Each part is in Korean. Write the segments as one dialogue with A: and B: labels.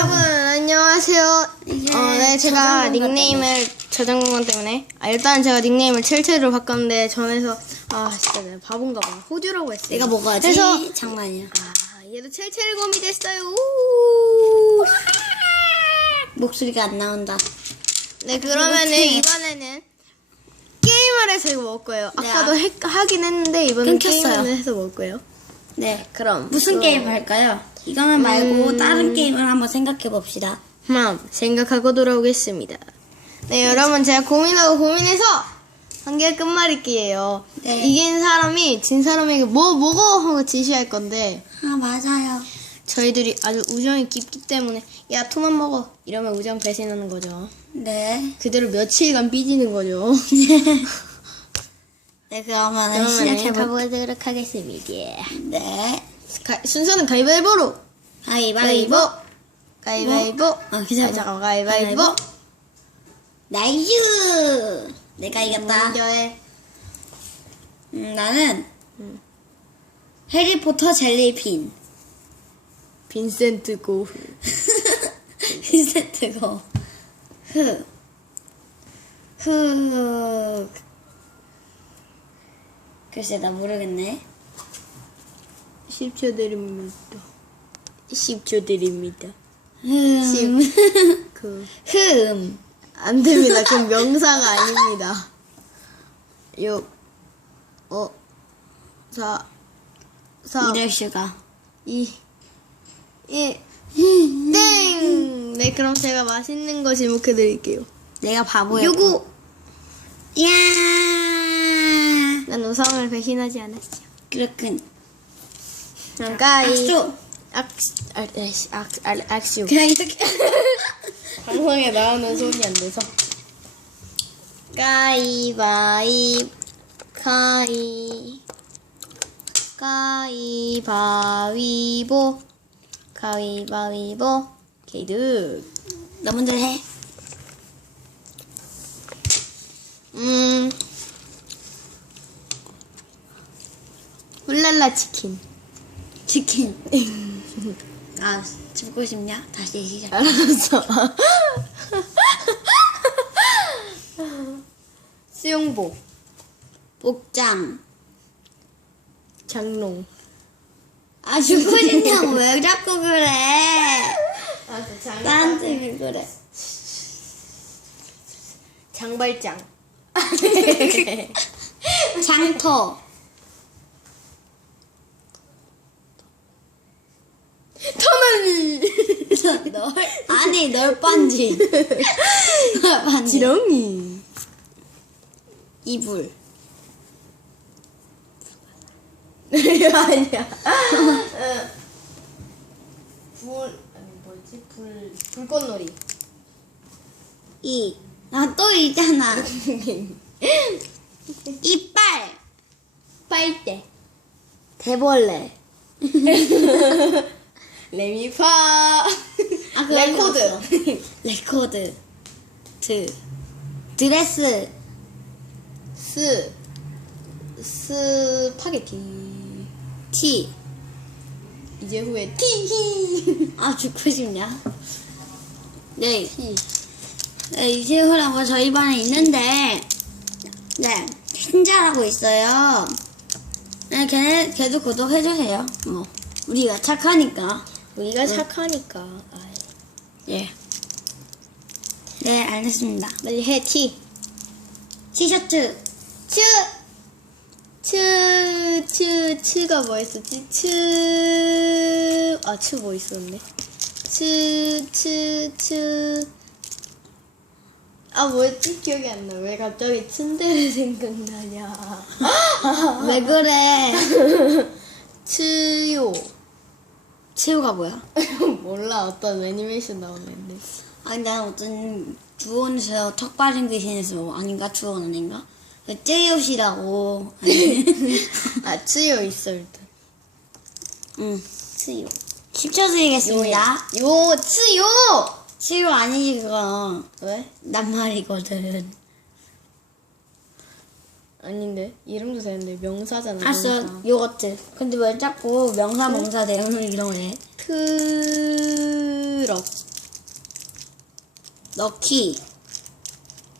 A: 여러분 안녕하세요.
B: 이게
A: 어, 네 제가
B: 저장공간
A: 닉네임을 저장공간 때문에 아 일단 제가 닉네임을 첼첼로 바꿨는데 전에서 아 진짜 내가 바본가 봐 호주라고 했어요.
B: 내가 먹어야지.
A: 그래서
B: 장난이야.
A: 아 얘도 첼첼곰이 됐어요. 우.
B: 목소리가 안 나온다.
A: 네 그러면은
B: 그렇지.
A: 이번에는 게임을 해서 이거 먹을 거예요.
B: 네,
A: 아까도
B: 아.
A: 해, 하긴 했는데 이번엔
B: 끊겼어요.
A: 게임을 해서 먹을 거예요.
B: 네.
A: 그럼
B: 무슨
A: 또-
B: 게임 할까요? 이거는 말고
A: 음.
B: 다른 게임을 한번 생각해 봅시다.
A: 음, 생각하고 돌아오겠습니다. 네, 여러분 제가 고민하고 고민해서 한 개 끝말잇기예요.
B: 네.
A: 이긴 사람이 진 사람에게 뭐 먹어 하고 지시할 건데
B: 아 맞아요.
A: 저희들이 아주 우정이 깊기 때문에 야 토만 먹어 이러면 우정 배신하는 거죠.
B: 네.
A: 그대로 며칠간 삐지는 거죠.
B: 네 그러면
A: 그러면
B: 시작해 볼.
A: 가보도록 하겠습니다.
B: 네.
A: 가- 순서는 가위바위보로.
B: 가위바위보.
A: 가위바위보.
B: 어, 기다려.
A: 아, 잠깐 가위바위보.
B: 가위바위보. 나이스. 내가 이겼다.
A: 먼저 해.
B: 음, 나는
A: 음.
B: 해리포터 젤리핀.
A: 빈센트 고흐.
B: 흰세트고 흐. 흐. 글쎄 나 모르겠네.
A: 10초 드립니다. 10초 드립니다.
B: 흠.
A: 그,
B: 흠.
A: 안 됩니다. 그건 명사가 아닙니다. 6, 5, 4, 3,
B: 이럴 수가.
A: 2, 1, 땡! 네, 그럼 제가 맛있는 거 지목해 드릴게요.
B: 내가 바보야.
A: 요거!
B: 야.
A: 난 우상을 배신하지 않았죠.
B: 그렇군.
A: 가위.
B: 악수.
A: 악수. 아, 악, 아, 악수.
B: 그냥 이렇게.
A: 방송에 나오는 소리 안 돼서. 가위바위, 가위, 가위바위보, 가위바위보, 개득.
B: 너 먼저 해.
A: 음, 훌랄라 치킨.
B: 치킨. 아, 죽고 싶냐? 다시 시작.
A: 알았어. 수영복,
B: 복장.
A: 장롱.
B: 아, 죽고 싶냐고 왜 자꾸 그래?
A: 알았어, 장,
B: 나한테 왜 그래?
A: 장발장.
B: 장터.
A: 터널.
B: 널, 아니, 널 반지. 널 반지.
A: 지렁이.
B: 이불.
A: 아니야. 불 아니 뭐지? 불 불꽃놀이.
B: 이. 나또 있잖아. 이빨.
A: 빨대.
B: 대벌레.
A: 레미파.
B: 아, 그거
A: 레코드.
B: 레코드. 드. 드레스.
A: 스. 스파게티.
B: 티.
A: 이제 후에 티.
B: 아, 죽고 싶냐? 네.
A: 티.
B: 네, 이세호라고 저희 반에 있는데, 네, 신자라고 있어요. 네, 걔, 걔도 구독해주세요. 뭐, 우리가 착하니까.
A: 우리가 착하니까. 아이.
B: 예. 네, 알겠습니다.
A: 빨리 해 티.
B: 티셔츠,
A: 츠. 츠, 츠, 츠가 뭐 있었지? 츠, 아, 츠 뭐 있었네? 츠, 츠, 츠. 아, 뭐였지? 기억이 안 나. 왜 갑자기 츤데레 생각나냐.
B: 왜 그래?
A: 츠요.
B: 치우가 뭐야?
A: 몰라, 어떤 애니메이션 나오는데.
B: 아니, 난 어떤 주원에서 턱바른 귀신에서 아닌가? 주원 아닌가? 그 쯔요시라고. 아,
A: 츠요 있을 듯.
B: 응, 쯔요. 10초 드리겠습니다.
A: 요, 츠요!
B: 쯔요 아니지, 그거.
A: 왜?
B: 낱말이거든.
A: 아닌데. 이름도 되는데, 명사잖아.
B: 알았어,
A: 명사.
B: 요거트. 근데 왜 자꾸 명사, 명사, 거 해?
A: 트럭.
B: 럭키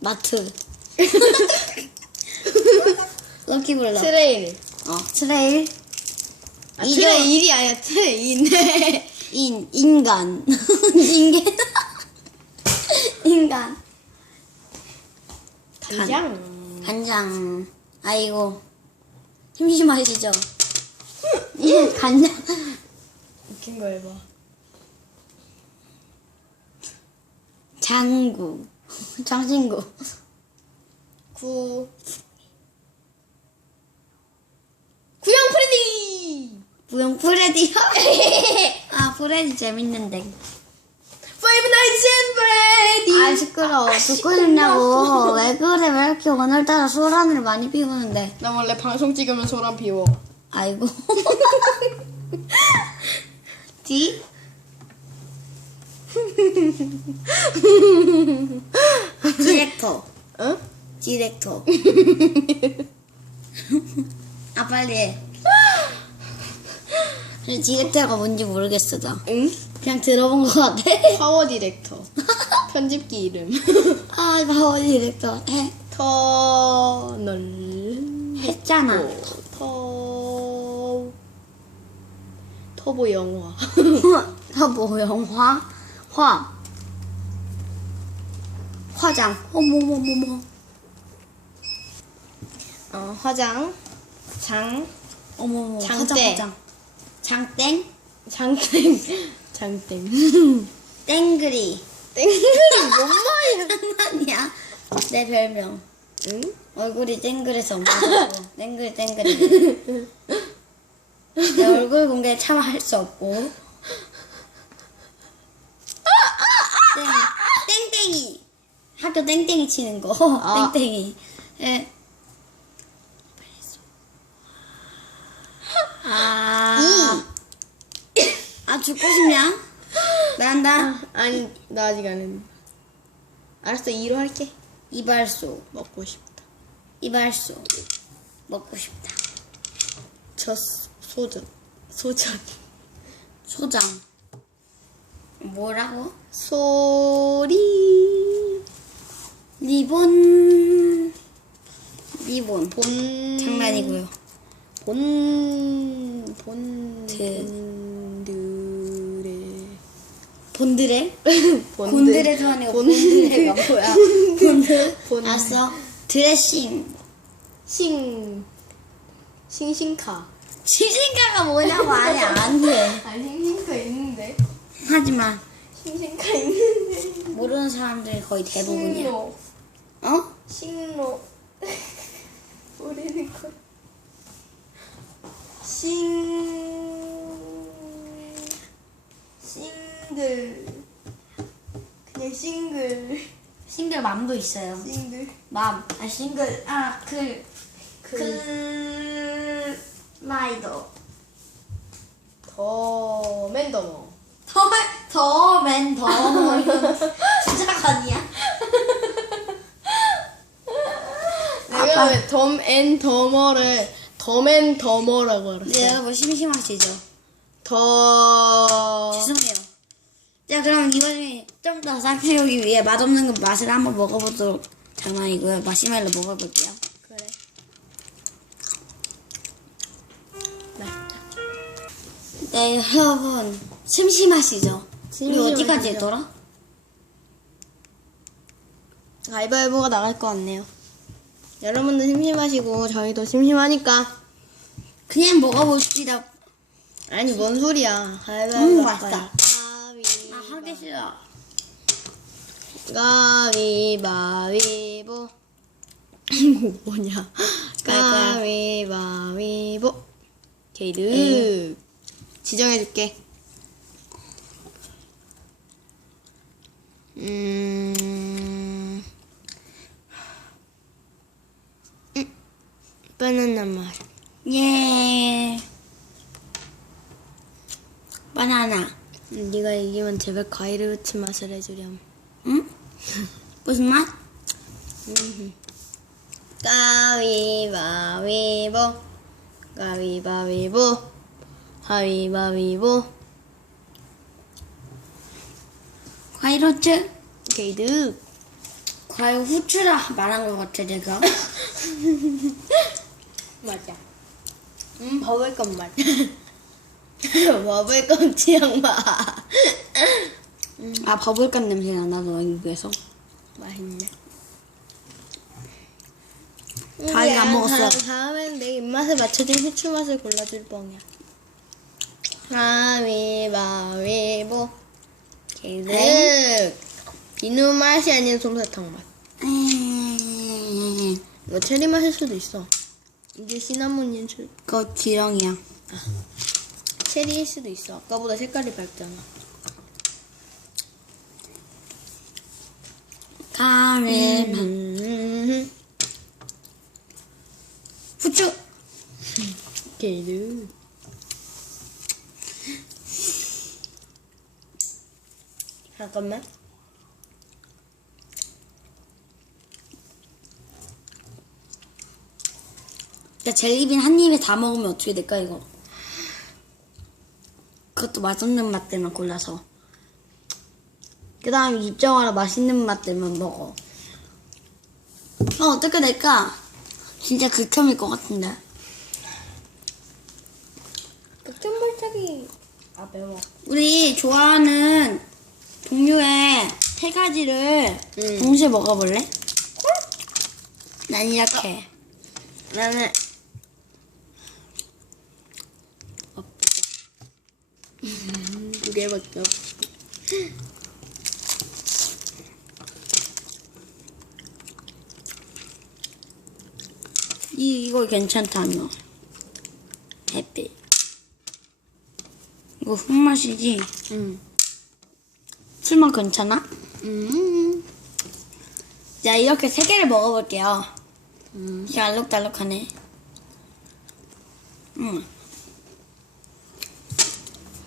B: 마트 럭키블럭
A: 트레일.
B: 어 트레일
A: 아. 트레일이 아니야, 트레일네.
B: 인 인간 인간 인간
A: 간장.
B: 간장 아이고 심심하시죠? 예 간장
A: 웃긴 거 해봐.
B: 장구 장신구
A: 구. 구형 프레디!
B: 부영 프레디요? 아 프레디 재밌는데
A: 파이브 나이츠 앤 프레디!
B: 아 시끄러워 듣고 싶냐고 왜 그래 왜 이렇게 오늘따라 소란을 많이 피우는데
A: 나 원래 방송 찍으면 소란 피워.
B: 아이고 디? 디렉터
A: 응?
B: 디렉터 아 빨리 해 디렉터가 뭔지 모르겠어 나
A: 응?
B: 그냥 들어본 것 같아
A: 파워 디렉터. 편집기 이름.
B: 아 바보 디렉터 해
A: 터널.
B: 했잖아
A: 터. 터보 영화.
B: 터보 영화 화 화장 어머머머머
A: 어, 화장. 장.
B: 어머머
A: 장대.
B: 화장 화장 장땡
A: 장땡. 장땡.
B: 땡그리
A: 땡글이 뭔 말이야?
B: 장난이야 내 별명
A: 응?
B: 얼굴이 땡그래서 엄마고 땡그리 땡그리 내 얼굴 공개 참할수 없고 땡, 땡땡이 학교 땡땡이 치는 거
A: 아.
B: 땡땡이 예. 아, 아 죽고 싶냐? 나 한다
A: 아니, 나 아직 안 했는데. 알았어, 2로 할게.
B: 이발소
A: 먹고 싶다.
B: 이발소 먹고 싶다
A: 저 소전. 소전.
B: 소장 뭐라고?
A: 소리.
B: 리본 리본
A: 본.
B: 장난이고요
A: 본. 본.
B: 드.
A: 본드레.
B: 본드레
A: 본드.
B: 본드레도 아니고
A: 본-
B: 본드레가 뭐야 본드
A: 본-
B: 알았어 드레싱
A: 싱. 싱싱카.
B: 시신가가 뭐냐고 아니 안 돼
A: 아니, 싱싱카 있는데.
B: 하지 마
A: 싱싱카 있는데.
B: 모르는 사람들이 거의 대부분이야
A: 싱로.
B: 어?
A: 싱로. 모르는 거. 싱. 싱 글. 그냥 싱글.
B: 싱글 맘도 있어요
A: 싱글.
B: 맘 아 싱글 아 글 글 라이더
A: 더 맨더머.
B: 더더맨더 주작 아니야?
A: 내가 왜 덤앤 더머를 덤앤 더머라고 알았어.
B: 네, 여러분 심심하시죠?
A: 더
B: 죄송해요. 자, 그럼 이 와중에 좀더 싹피우기 위해 맛없는 거 맛을 한번 먹어보도록 장난이고요. 마시멜로 먹어볼게요.
A: 그래. 맛있다.
B: 네, 여러분 심심하시죠? 우리
A: 심심하시죠?
B: 어디까지 했더라?
A: 가위바위보가 나갈 것 같네요. 여러분도 심심하시고 저희도 심심하니까
B: 그냥 먹어봅시다.
A: 아니 뭔 소리야? 가위바위보.
B: 음? 맛있다.
A: 가위.
B: 아, 하기 싫어.
A: 가위바위보. 이거 뭐냐?
B: 깔깔.
A: 가위바위보. 게이드. 지정해줄게. 음. 음. 바나나 맛.
B: 예. 바나나.
A: 음, 네가 이기면 제발 묻힌 맛을 해주렴.
B: 응? 무슨 맛?
A: 가위바위보 가위바위보 가위바위보
B: 과일오츠?
A: 게이드.
B: 과연 후추라 말한 것 같아 내가.
A: 맞아. 음, 버블껌 맛. 버블껌 취향 맛.
B: 아 버블감 냄새가 나도 입에서.
A: 맛있네.
B: 다이가 안 먹었어.
A: 다음엔 내 입맛에 맞춰진 후추 맛을 골라줄 뻥이야. 가위바위보. 게이드. 비누 맛이 아닌 솜사탕 맛.
B: 에이,
A: 이거 체리 맛일 수도 있어. 이게 시나몬인 줄.
B: 그거 지렁이야.
A: 체리일 수도 있어. 아까보다 색깔이 밝잖아.
B: 카레
A: 음.
B: 후추.
A: 게이드. 잠깐만.
B: 야 젤리빈 한 입에 다 먹으면 어떻게 될까 이거? 그것도 맛없는 맛들만 골라서. 그 다음 입정하라 맛있는 맛들만 먹어. 어 어떻게 될까? 진짜 극혐일 것 같은데.
A: 흑점발차기. 아 매워.
B: 우리 좋아하는 종류의 세 가지를
A: 응.
B: 동시에 먹어볼래? 난 이렇게.
A: 나는 두 개밖에 없어.
B: 이 이거 괜찮다며. 햇빛. 이거 흙맛이지?
A: 응.
B: 술맛 괜찮아?
A: 음.
B: 자 이렇게 세 개를 먹어볼게요.
A: 음.
B: 알록달록하네. 음.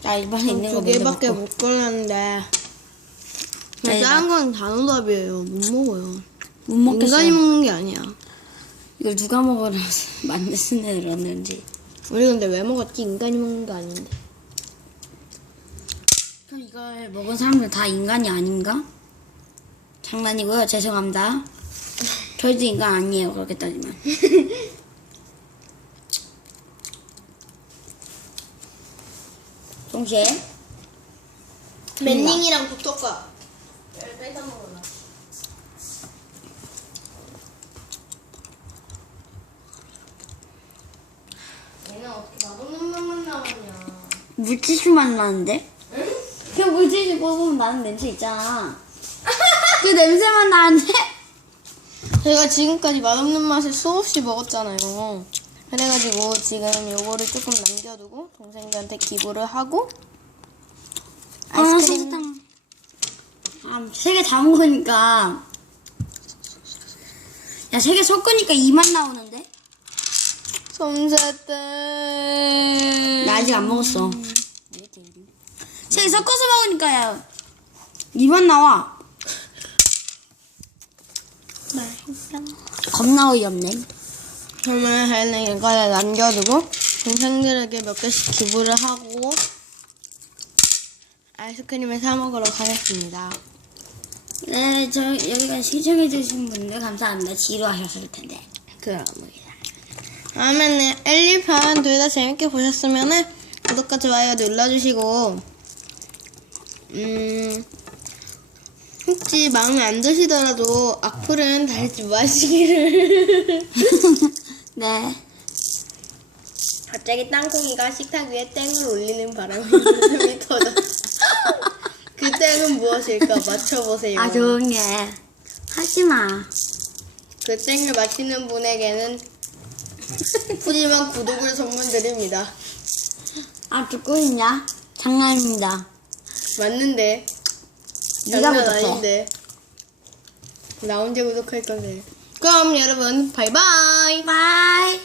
B: 자 이번에 있는
A: 거두
B: 먼저
A: 개밖에. 못 골랐는데.
B: 네,
A: 다른 건 단호답이에요. 못 먹어요.
B: 못 먹겠어요.
A: 인간이 먹는 게 아니야.
B: 이걸 누가 먹으라 만드는 애였는지.
A: 우리 근데 왜 먹었지? 인간이 먹는 게 아닌데.
B: 그럼 이걸 먹은 사람들 다 인간이 아닌가? 장난이고요. 죄송합니다. 저희도 인간 아니에요. 그렇게 따지면. 동시에
A: 맨닝이랑 붙었까. 열 뺏어 먹어라. 얘는 어떻게 맛없는 맛만 나오냐.
B: 물티슈 맛 나는데? 그 물티슈 뽑으면 나는 냄새 있잖아. 그 냄새만 나는데?
A: 저희가 지금까지 맛없는 맛을 수없이 먹었잖아요. 그래가지고 지금 요거를 조금 남겨두고 동생들한테 기부를 하고 아이스크림
B: 아, 아, 세개 다 먹으니까. 야, 세 개 섞으니까 이맛 나오는데?
A: 솜사탕
B: 나 아직 안 먹었어. 세 개 섞어서 먹으니까 이맛 나와.
A: 맛있어.
B: 겁나 어이없네.
A: 그러면 저희는 이거를 남겨두고 동생들에게 몇 개씩 기부를 하고 아이스크림을 사 먹으러 가겠습니다.
B: 네, 저 여기가 시청해주신 분들 감사합니다. 지루하셨을 텐데.
A: 그럽니다. 다음에는 1, 2편 둘 다 재밌게 보셨으면은 구독과 좋아요 눌러주시고 음 혹시 마음에 안 드시더라도 악플은 달지 마시기를
B: 네.
A: 갑자기 땅콩이가 식탁 위에 땡을 올리는 바람에 웃음이 터졌다. 그 땡은 무엇일까 맞춰보세요.
B: 아, 조용히 해. 하지 마.
A: 그 땡을 맞히는 분에게는 푸짐한 구독을 선물 드립니다.
B: 아, 듣고 있냐? 장난입니다.
A: 맞는데
B: 네가
A: 장난
B: 구독해.
A: 아닌데 나 언제 구독할 건데 그럼 여러분 바이바이
B: 바이.